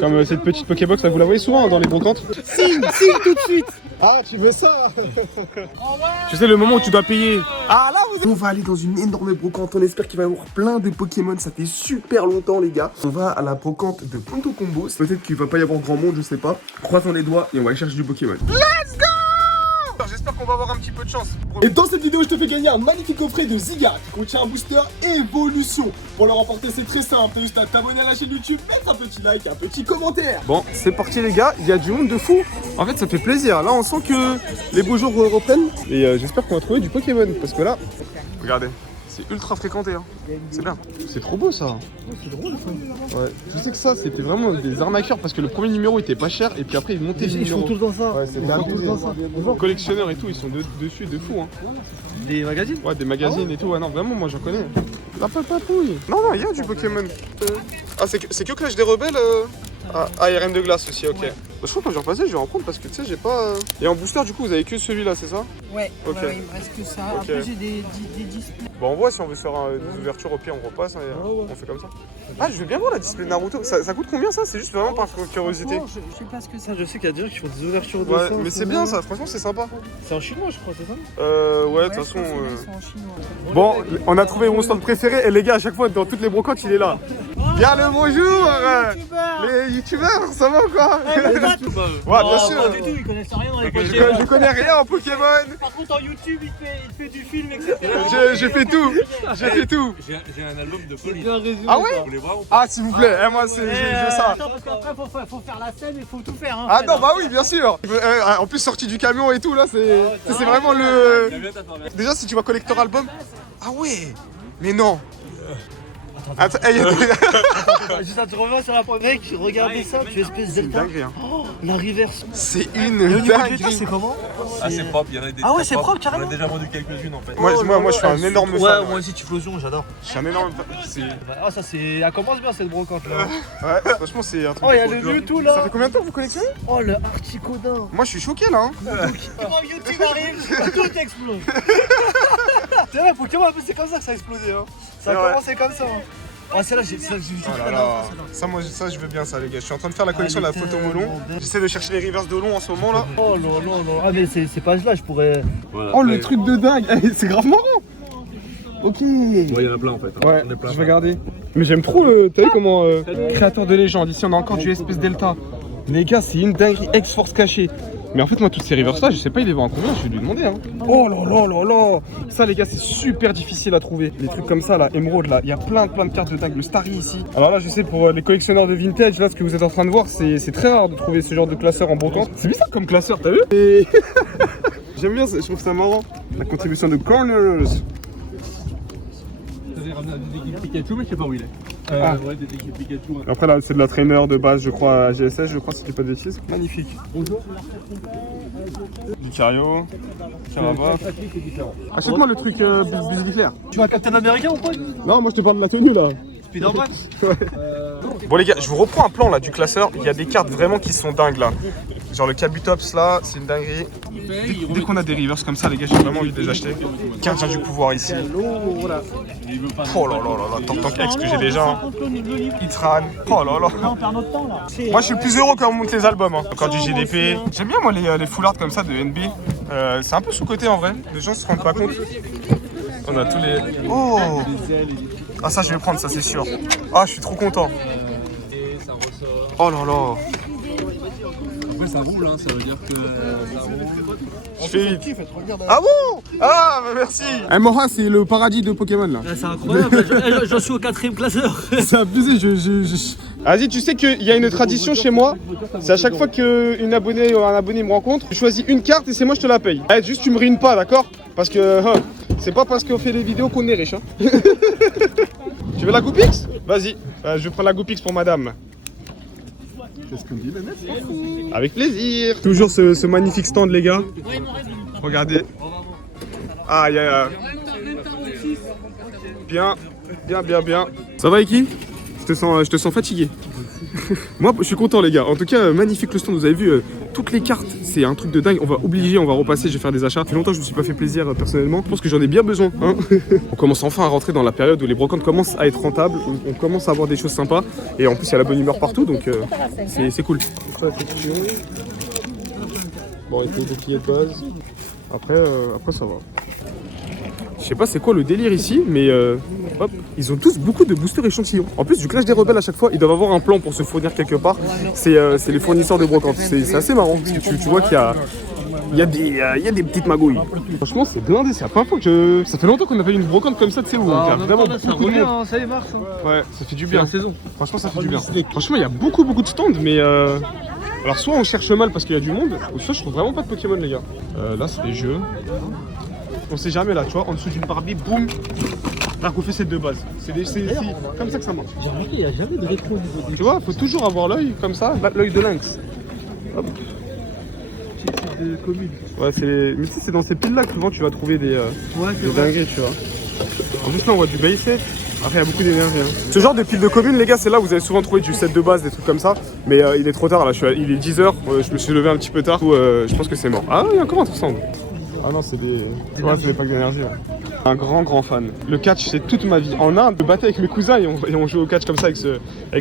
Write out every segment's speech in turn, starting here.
Comme cette petite Pokébox, là, vous la voyez souvent dans les brocantes. Signe tout de suite. Ah, tu veux ça? Tu sais, le moment où tu dois payer. Ah là, on va aller dans une énorme brocante. On espère qu'il va y avoir plein de Pokémon. Ça fait super longtemps, les gars. On va à la brocante de Ponto Combos. Peut-être qu'il va pas y avoir grand monde, je sais pas. Croisons les doigts et on va aller chercher du Pokémon. Let's go! J'espère qu'on va avoir un petit peu de chance. Et dans cette vidéo, je te fais gagner un magnifique coffret de Ziga qui contient un booster évolution. Pour le remporter, c'est très simple. T'as juste à t'abonner à la chaîne YouTube, mettre un petit like, un petit commentaire. Bon, c'est parti les gars, il y a du monde de fou. En fait, ça fait plaisir. Là, on sent que les beaux jours reprennent. Et j'espère qu'on va trouver du Pokémon. Parce que là, regardez, c'est ultra fréquenté. Hein. C'est bien. C'est trop beau ça. C'est drôle ça. Ouais. Je sais que ça, c'était vraiment des arnaqueurs parce que le premier numéro était pas cher et puis après ils montaient les Ils numéros. font tout le temps ça. Ouais, c'est tout le temps ça. les collectionneurs et tout, ils sont dessus de fou. Hein. Des magazines? Ouais, des magazines et tout. Ouais, non, vraiment, moi j'en connais. La papouille. Non, il y a du Pokémon. Ah, c'est que Clash des Rebelles ARM de glace aussi, ok. Ouais. Bah, je crois que quand je vais repasser, je vais en prendre parce que tu sais, j'ai pas. Et en booster, du coup, vous avez que celui-là, c'est ça? Ouais, ok. Ouais, il me reste que ça. Ok. Après, j'ai des displays. Bon, on voit si on veut se faire des ouvertures, au pire, on repasse. Hein, on fait comme ça. Ah, je veux bien voir la display Naruto. Ça coûte combien ça? C'est juste vraiment par curiosité. Franchement, je sais pas ce que ça. Je sais qu'il y a des gens qui font des ouvertures de Ouais, ça, mais c'est bien ça, franchement, c'est sympa. C'est en chinois, je crois, c'est ça? Ouais, de toute façon. Ils sont en chinois. Bon, on a trouvé mon stand préféré et les gars, à chaque fois, dans toutes les brocantes, il est là. Bien le bonjour les youtubeurs, ça va ou quoi? Ouais, bien sûr. Pas du tout, ils connaissent rien dans les Pokémon. Je connais rien en Pokémon. Par contre, en YouTube, il te fait du film, etc. J'ai fait tout. J'ai fait tout. J'ai un album de folie. Ah ouais? Vous voulez voir ou Ah, s'il vous plaît, moi, je veux ça. Attends, parce qu'après, faut faire la scène, il faut tout faire. Hein, Ah non, bah oui, bien sûr. En plus, sorti du camion et tout, là, c'est vraiment le. Déjà, si tu vas collector album. Ah ouais. Mais non. Attends, Juste à te revoir sur la première, mec, regardez ça, tu es espèce c'est une delta. dinguerie, hein. Oh, la reverse. C'est Et au une niveau du delta, dinguerie. c'est comment? Ah, c'est propre, il y en a des. Ah ouais, très c'est propre, carrément. On a déjà vendu quelques-unes en fait. Moi, je suis un énorme fan. Ouais, moi aussi, Typhlosion, j'adore. Je suis un énorme fan. Ah, ça, c'est. Elle commence bien cette brocante là. Ouais, franchement, c'est un truc. Oh, il y a le Mewtwo là. Ça fait combien de temps que vous collectionnez? Oh, le Articodin. Moi, je suis choqué là. Hein. Comment YouTube arrive, tout explose. C'est vrai, Pokémon, en plus, c'est comme ça que ça a explosé. Hein. Ça a commencé comme ça. Hein. Ah, celle-là, j'ai Oh là là. Ça, je veux bien ça, les gars. Je suis en train de faire la collection de la photo Molon. J'essaie de chercher les reverse de long en ce moment là. Oh non, non, non. Ah, mais ces pages-là, je pourrais. Voilà, Oh, le truc de dingue. C'est grave marrant. Ok. Ouais, il y en a plein en fait. Hein. Ouais, On est plein, je vais regarder. Mais j'aime trop, t'as vu comment créateur de légende. Ici, on a encore du espèce Delta. Les gars, c'est une dinguerie, ex-force cachée. Mais en fait, moi, toutes ces reverse là, je sais pas, il les vend à combien, je vais lui demander. Hein. Oh là là là là. Ça, les gars, c'est super difficile à trouver. Les trucs comme ça, là, émeraude, là, il y a plein de cartes de dingue. Le Starry ici. Alors là, je sais, pour les collectionneurs de vintage, là, ce que vous êtes en train de voir, c'est très rare de trouver ce genre de classeur en brocante. C'est bizarre comme classeur, t'as vu? Et... J'aime bien, je trouve ça marrant. La contribution de Corners. Pikachu, mais je sais pas où il est. Ouais, des équipes Pikachu. Ouais. Après là c'est de la trainer de base je crois à GSS je crois si je dis pas de bêtises. Magnifique. Bonjour. Du Cario, Carabof. Achète-moi le truc Buzz Éclair. Tu vas Captain America ou pas? Non moi je te parle de la tenue là. Spider-Man. Bon les gars je vous reprends un plan là du classeur. Il y a des cartes vraiment qui sont dingues là. Genre le Kabutops là c'est une dinguerie. Dès qu'on a des rivers comme ça les gars j'ai vraiment envie de les acheter. Gardien du pouvoir ici. Oh là là là là, tant qu'ex que j'ai déjà. Itran. Oh là là. Moi je suis le plus heureux quand on monte les albums. Hein. Encore du GDP. J'aime bien moi les full art comme ça de NB. C'est un peu sous-côté en vrai. Les gens se rendent pas compte. On a tous les. Oh. Ah ça je vais prendre ça c'est sûr. Ah je suis trop content. Oh là là. Après ça roule, hein, ça veut dire que ça roule. Je fais vite. Ah bon? Ah bah merci. Mora c'est le paradis de Pokémon là. C'est incroyable, j'en suis au 4ème classeur. C'est abusé, Vas-y, tu sais qu'il y a une tradition chez moi, c'est à chaque fois qu'un abonné ou un abonné me rencontre, je choisis une carte et c'est moi je te la paye. Allez, juste tu me ruines pas, d'accord? Parce que c'est pas parce qu'on fait des vidéos qu'on est riche. Hein. Tu veux la Goupix? Vas-y, je prends la Goupix pour madame. Qu'est-ce qu'on dit, Nanette? Avec plaisir. Toujours ce magnifique stand, les gars. Regardez. Ah, bien. Ça va, Iki? Je te sens fatigué. Moi, je suis content, les gars. En tout cas, magnifique le stand. Vous avez vu, toutes les cartes, c'est un truc de dingue. On va repasser. Je vais faire des achats. Ça fait longtemps que je me suis pas fait plaisir personnellement. Je pense que j'en ai bien besoin. Hein. On commence enfin à rentrer dans la période où les brocantes commencent à être rentables. On commence à avoir des choses sympas. Et en plus, il y a la bonne humeur partout. Donc, c'est cool. Bon, il faut des billets de base. Après, ça va. Je sais pas c'est quoi le délire ici, mais hop, ils ont tous beaucoup de boosters échantillons. En plus du Clash des Rebelles à chaque fois, ils doivent avoir un plan pour se fournir quelque part. C'est les fournisseurs de brocantes. C'est assez marrant parce que tu vois qu'il y a des petites magouilles. Franchement c'est blindé, c'est la première fois que ça fait longtemps qu'on a fait une brocante comme ça, tu sais, où il y a vraiment beaucoup de monde. Ça y marche. Ouais, ça fait du bien. la saison. Franchement ça fait du bien. Franchement il y a beaucoup de stands, mais alors soit on cherche mal parce qu'il y a du monde, ou soit je trouve vraiment pas de Pokémon les gars. Là c'est des jeux. On sait jamais là, tu vois, en dessous d'une Barbie, boum, là qu'on fait cette de base. C'est comme ça que ça marche. J'ai remarqué, il n'y a jamais de rétro au niveau des. Tu vois, faut toujours avoir l'œil comme ça, l'œil de lynx. Hop. C'est de commune. Ouais, mais si c'est dans ces piles là que souvent tu vas trouver des Ouais, dingueries, tu vois. En plus là on voit du basic. Après il y a beaucoup d'énergie. Hein. Ce genre de piles de commune les gars, c'est là où vous allez souvent trouver du set de base, des trucs comme ça. Mais il est trop tard là, il est 10h, je me suis levé un petit peu tard, je pense que c'est mort. Ah il y a encore un truc stand. Ah non, c'est des packs d'énergie. Ouais. Un grand fan. Le catch, c'est toute ma vie. En Inde, je battais avec mes cousins et on jouait au catch comme ça avec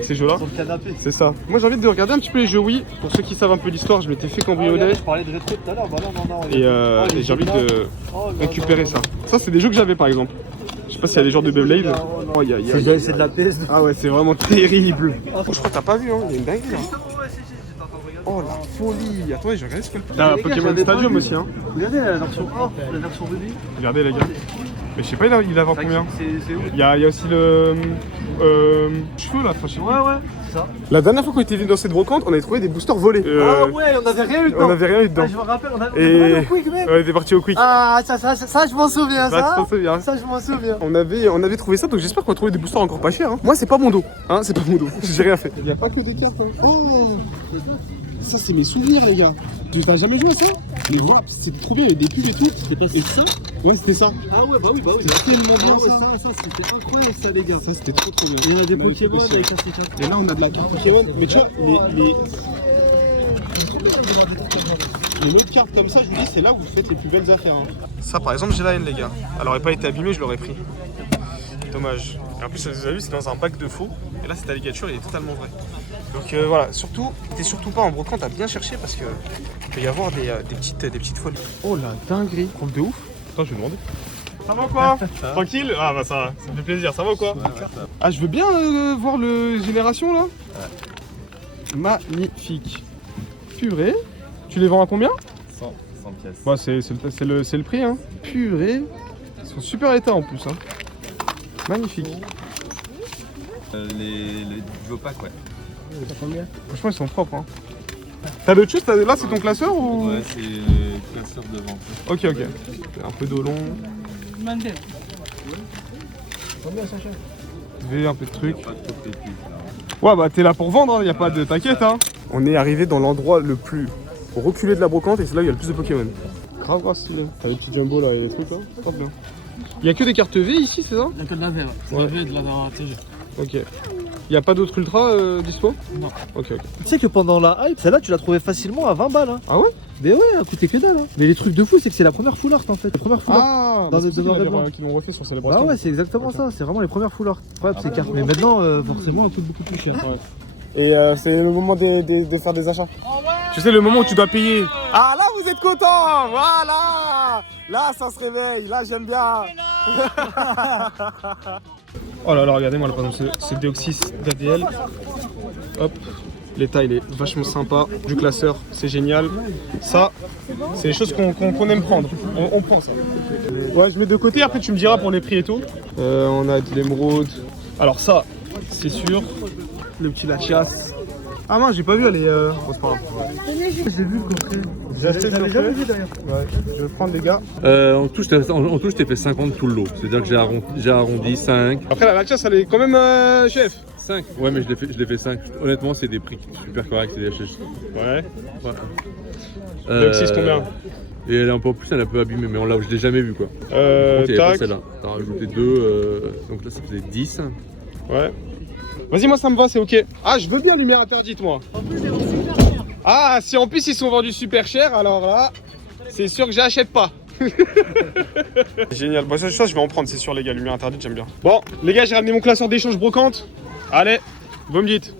ces jeux-là. Sur le canapé. C'est ça. Moi, j'ai envie de regarder un petit peu les jeux Wii. Pour ceux qui savent un peu l'histoire, je m'étais fait cambrioler. Je parlais de rétro tout à l'heure. Bah non. Et j'ai envie de récupérer ça. Ça, c'est des jeux que j'avais par exemple. Je sais pas s'il y a des genres de Beyblade. Oh, C'est de la PS. Ah ouais, c'est vraiment terrible. Oh, je crois que t'as pas vu, hein. Il y a une dinguerie là. Oh la folie! Attendez, je vais regarder ce que le. T'as Pokémon Stadium aussi, hein? Regardez la version A, la version rubis. Regardez les gars. Mais je sais pas, il va vendre combien? C'est où? Il y a aussi le. Cheveux là, franchement. Ouais, c'est ça. La dernière fois qu'on était venu dans cette brocante, on avait trouvé des boosters volés. Ah ouais, on avait rien eu dedans. On avait rien eu dedans. Ah, je me rappelle, on avait Et. au quick, mec. On était parti au quick. Ah, ça, je m'en souviens, Bah, ça. tu t'en souviens. Ça, je m'en souviens. On avait trouvé ça, donc j'espère qu'on va trouver des boosters encore pas chers. Hein. Moi, c'est pas mon dos. Hein, c'est pas mon dos. J'ai rien fait. Il y a pas que des cartes. Hein. Oh! Ça, c'est mes souvenirs, les gars. Tu t'as jamais joué à ça? Mais voilà, c'était trop bien, il y avait des pubs et tout. C'était pas ça? Ouais, c'était ça. Ah ouais, bah oui. C'était tellement bien ça. Ça, c'était incroyable, ça, les gars. Ça, c'était trop bien. Il y en a des Pokémon avec un C4. Et là, on a de la carte Pokémon. Mais tu vois, les autres cartes comme ça, je vous dis, c'est là où vous faites les plus belles affaires. Hein. Ça, par exemple, j'ai la haine, les gars. Elle aurait pas été abîmée, je l'aurais pris. Dommage. Et en plus, vous avez vu, c'est dans un bac de faux. Et là, cette alligature, il est totalement vrai. Donc voilà, t'es surtout pas en brocante à bien chercher parce que il peut y avoir des petites folies. Oh la dinguerie, prof de ouf. Attends, je vais demander. Ça va quoi? Tranquille? Ah bah ça me fait plaisir, ça va ou quoi? Ah, je veux bien voir le Génération là. Magnifique. Purée. Tu les vends à combien? 100 pièces. Bah c'est le prix hein. Purée. Ils sont super état en plus hein. Magnifique. Les duo pack, ouais. Franchement ils sont propres hein. T'as d'autres choses? Là c'est ton classeur ou? Ouais, c'est le classeur de vente. Ok. Un peu d'eau long. Mandel. Un peu de trucs. Pas trop pétu, là. Ouais bah t'es là pour vendre, hein. Y a pas de t'inquiète hein. On est arrivé dans l'endroit le plus reculé de la brocante et c'est là où il y a le plus de Pokémon. Grave stylé. T'as les petits jumbo là et les trucs là. Trop bien. Y a que des cartes V ici, c'est ça? Il n'y a que de la V, Ouais. La V et de la TG. Ok. Y a pas d'autres ultra dispo? Non. Ok. Tu sais que pendant la hype, celle-là, tu l'as trouvée facilement à 20 balles. Hein. Ah ouais? Mais ouais, elle coûtait que dalle. Hein. Mais les trucs de fou, c'est que c'est la première full art en fait. La première full art. Ah Dans c'est des pour ça blancs. qu'ils l'ont refait sur Bah Célébration. ouais, c'est exactement ça. C'est vraiment les premières full art. Incroyable ces cartes. Mais maintenant, forcément, elles coûtent beaucoup plus cher. Et c'est le moment de faire des achats. Tu sais, le moment où tu dois payer. Ah là, vous êtes content. Voilà. Là, ça se réveille. Là, j'aime bien. Oh là là, regardez-moi, là, par exemple, c'est Deoxys d'ADL. Hop. L'état, il est vachement sympa. Du classeur, c'est génial. Ça, c'est les choses qu'on aime prendre. On prend ça. Ouais, je mets de côté. Après, tu me diras pour les prix et tout. On a de l'émeraude. Alors ça, c'est sûr. Le petit Latias. Ah non, j'ai pas vu, elle est... Bon, c'est pas grave. J'ai vu le coffret. J'ai acheté le J'avais coffret. jamais vu d'ailleurs. Ouais, je vais prendre les gars. En tout, je t'ai fait 50 tout le lot. C'est-à-dire que j'ai arrondi 5. Après, la Latias, elle est quand même chef. 5? Ouais, mais je l'ai fait 5. Honnêtement, c'est des prix super corrects. C'est des Ouais. Deoxys, combien? Et elle est un peu en plus, elle est un peu abîmée, mais je l'ai jamais vu quoi. Par contre, il y avait pas Tac. celle-là. T'as rajouté 2, donc là ça faisait 10. Ouais. Vas-y, moi ça me va, c'est ok. Ah, je veux bien lumière interdite, moi. En plus, ils vont super cher. Ah, si en plus ils sont vendus super cher, alors là, c'est sûr que j'achète pas. Génial. Bon, ça, je vais en prendre, c'est sûr, les gars. Lumière interdite, j'aime bien. Bon, les gars, j'ai ramené mon classeur d'échange brocante. Allez, vous me dites.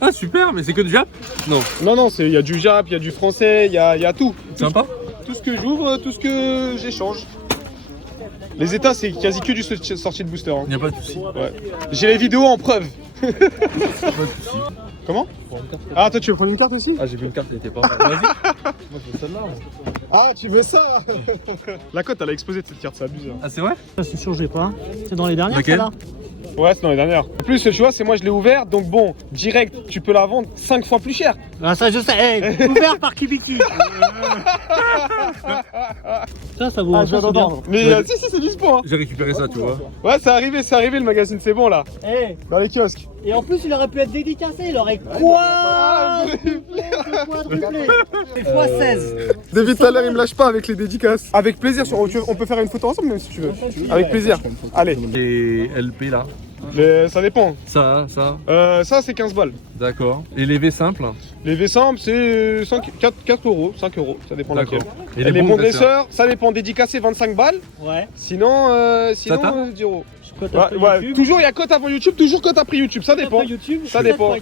Ah super, mais c'est que du Jap? Non. Non, il y a du Jap, il y a du français, il y a tout. Sympa. Tout ce que j'ouvre, tout ce que j'échange. Les états, c'est quasi que du sortie de booster. Hein. Y a pas de soucis. Ouais. J'ai les vidéos en preuve. Pas de soucis. Comment? Ah, toi, tu veux prendre une carte aussi? Ah, j'ai vu une carte qui était pas mal. Vas-y. Moi, je veux celle-là. Ah, tu veux ça? La cote, elle a explosé de cette carte, c'est abusé. Ah, c'est vrai? Ça se changeait pas. C'est dans les dernières, Laquelle? là. Ouais, c'est dans les dernières. En plus, tu vois, c'est moi, je l'ai ouvert, donc bon, direct, tu peux la vendre 5 fois plus cher. Ah, ça, je sais. Hey, ouvert par Kibiki. Ça vaut Ah, je viens ça, c'est bien. d'entendre. Mais si, c'est dispo. Hein. J'ai récupéré ça, tu vois. Ouais, c'est arrivé le magazine, c'est bon là. Hey. Dans les kiosques. Et en plus, il aurait pu être dédicacé. Il aurait quadruplé. C'est x16. Depuis tout à l'heure, il me lâche pas avec les dédicaces. Avec plaisir, on peut faire une photo ensemble même si tu veux. Avec plaisir. Allez, Et LP là. ça dépend. Ça. Ça, c'est 15 balles. D'accord. Et les V simples? Les V simples, c'est 4 euros, 5 euros, ça dépend laquelle. Et Les bons dresseurs, ça dépend. Dédicacé 25 balles. Ouais. Sinon, Tata 10 euros. Je cote après YouTube. Toujours il y a cote avant YouTube, toujours cote après YouTube, ça dépend. Après YouTube, Ça dépend.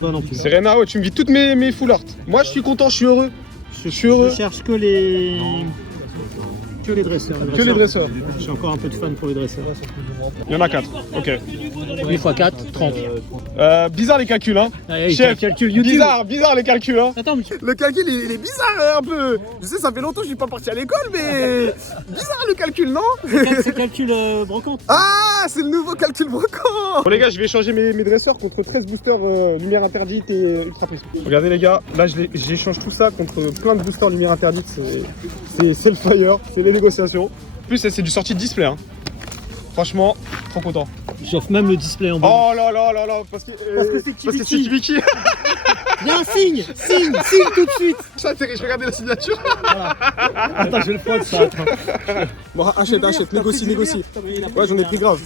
Non, non plus. C'est Renao, tu me vis toutes mes full art. Moi, je suis content, je suis heureux. Je suis heureux. Je cherche que les dresseurs. Que les dresseurs. Je suis encore un peu de fan pour les dresseurs. Il y en a 4. Ok. 8 x 4, 30. Bizarre les calculs, hein. Chef, calcul YouTube. Bizarre les calculs, hein. Attends, mais Le calcul, il est bizarre un peu. Je sais, ça fait longtemps que je suis pas parti à l'école, mais bizarre le calcul, non? c'est calcul brocante. Ah, c'est le nouveau calcul brocant. Bon les gars, je vais échanger mes dresseurs contre 13 boosters lumière interdite et ultra prisme. Regardez les gars, là j'échange tout ça contre plein de boosters lumière interdite. C'est le fire, c'est les négociations. En plus, c'est du sortie de display, hein. Franchement, trop content. J'offre même le display en bas. Oh là là là là, parce que c'est Kibiki. Viens, signe tout de suite. Ça, je vais regarder la signature. Voilà. Attends, je vais le prendre ça. Attends. Bon, achète, négocie. Ouais, j'en ai pris grave.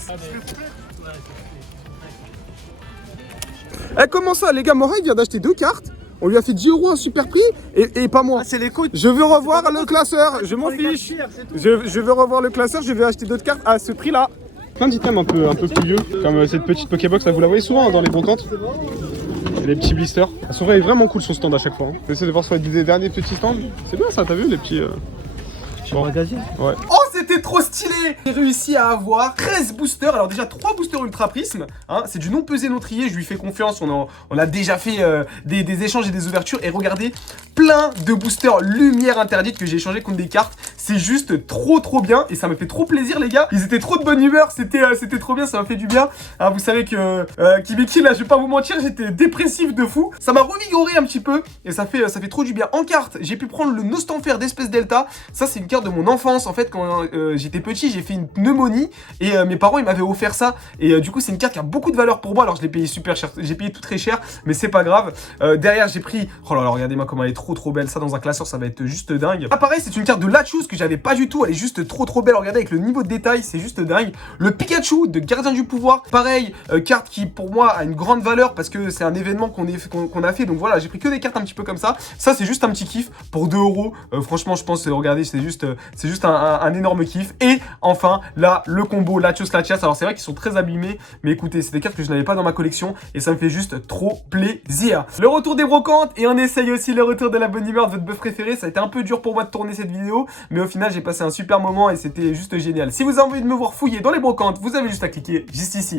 Eh, comment ça, les gars, Morin vient d'acheter 2 cartes. On lui a fait 10 euros un super prix et pas moi. C'est les codes. Je veux revoir le classeur, je m'en fiche. Je veux revoir le classeur, je vais acheter d'autres cartes à ce prix-là. Plein d'items un peu pouilleux, comme cette petite Pokébox là, vous la voyez souvent hein, dans les brocantes. Et les petits blisters. Son vrai est vraiment cool son stand à chaque fois. Hein. J'essaie de voir sur les derniers petits stands. C'est bien ça, t'as vu les petits. Bon. Magazine. Ouais. Oh, c'était trop stylé! J'ai réussi à avoir 13 boosters. Alors déjà 3 boosters ultra prisme, hein, c'est du non pesé non trié, je lui fais confiance, on a déjà fait des échanges et des ouvertures. Et regardez, plein de boosters lumière interdite que j'ai échangé contre des cartes. C'est juste trop bien et ça me fait trop plaisir les gars. Ils étaient trop de bonne humeur, c'était trop bien, ça m'a fait du bien. Hein, vous savez que Kibiki là, je vais pas vous mentir, j'étais dépressif de fou. Ça m'a revigoré un petit peu et ça fait trop du bien. En carte, j'ai pu prendre le Nostanfer d'Espèce Delta. Ça c'est une carte de mon enfance en fait. Quand j'étais petit, j'ai fait une pneumonie et mes parents ils m'avaient offert ça. Et du coup c'est une carte qui a beaucoup de valeur pour moi. Alors je l'ai payé super cher, j'ai payé tout très cher, mais c'est pas grave. Derrière j'ai pris, oh là là, regardez-moi comment elle est trop belle. Ça dans un classeur ça va être juste dingue. Ah pareil, c'est une carte de Latios que j'avais pas du tout, elle est juste trop belle. Regardez avec le niveau de détail, c'est juste dingue. Le Pikachu de Gardien du Pouvoir, pareil, carte qui pour moi a une grande valeur parce que c'est un événement qu'on a fait. Donc voilà, j'ai pris que des cartes un petit peu comme ça. Ça c'est juste un petit kiff pour 2 euros. Franchement je pense, regardez, c'est juste un énorme kiff. Et enfin là, le combo Latios Latias. Alors c'est vrai qu'ils sont très abîmés, mais écoutez, c'est des cartes que je n'avais pas dans ma collection et ça me fait juste trop plaisir. Le retour des brocantes et on essaye aussi le retour de la bonne humeur de votre bœuf préféré. Ça a été un peu dur pour moi de tourner cette vidéo, mais au final j'ai passé un super moment et c'était juste génial. Si vous avez envie de me voir fouiller dans les brocantes, vous avez juste à cliquer juste ici.